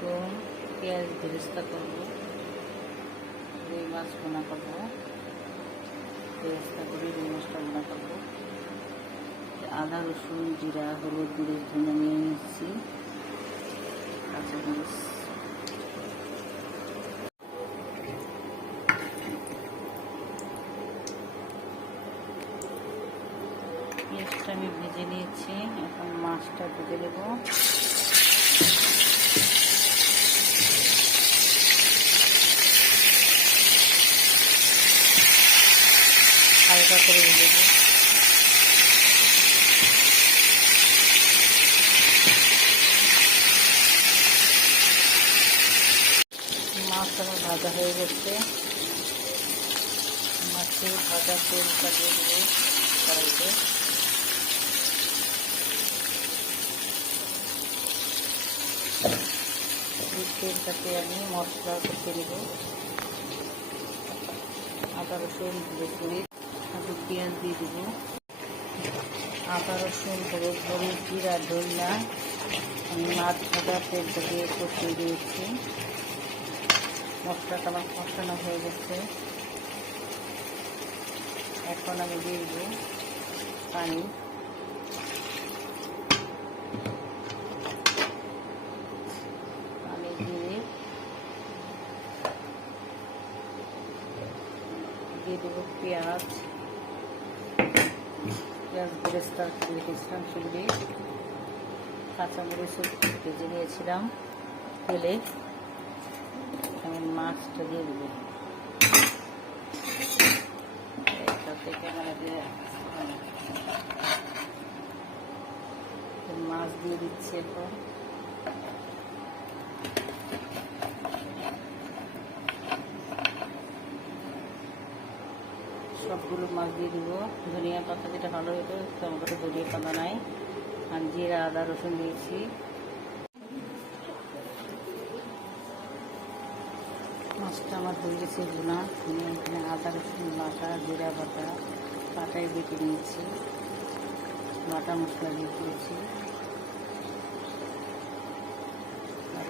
এখন পেঁয়াজ বেরেস্তা করবো, রুই মাছ ভুনা করবো, বেরেস্তা করে রুই মাছটা ভুনা করবো। আদা রসুন জিরা হলুদ মরিচ ধনে নিয়ে নিচ্ছি, কাঁচামরিচ, পেঁয়াজটা আমি ভেজে নিয়েছি। এখন মাছটা ভেজে দেব। হালকা করে ভেজে দেব। মাছ আমার ভাজা হয়ে গেছে। মাছের ভাজা তেলটা দিয়ে দেবো কড়াইতে। তেলটাতে আমি মশলা করতে দেবো, আদা রসুন হলুদ মরিচ, একটু পেঁয়াজ দিয়ে দেবো। আদা রসুন হলুদ মরিচ জিরা ধনিয়া আমি মাছ ভাজা তেলটা দিয়ে কষিয়ে দিয়েছি। মশলাটা আমার কষানো হয়ে গেছে। এখন আমি দিয়ে দেবো পানি। পানি দিয়ে দেবো পেঁয়াজ বেরেস্তা রেখেছিলাম সেগুলি, কাঁচামরিচ ভেজে নিয়েছিলাম তেলে। আমি মাছটা দিয়ে দেবো। মাছ দিয়ে দিচ্ছি এখন। সবগুলো মাছ দিয়ে দিব। ধনিয়া পাতা যেটা ভালো হতো, আমার কাছে ধনিয়া পাতা নাই। আর জিরা আদা রসুন দিয়েছি। মাছটা আমার হয়ে গেছে ভুনা। আমি এখানে আদা রসুন বাটা জিরা বাটা পাটায় বেটে নিয়েছি, বাটা মশলা দিয়ে দিয়েছি। আর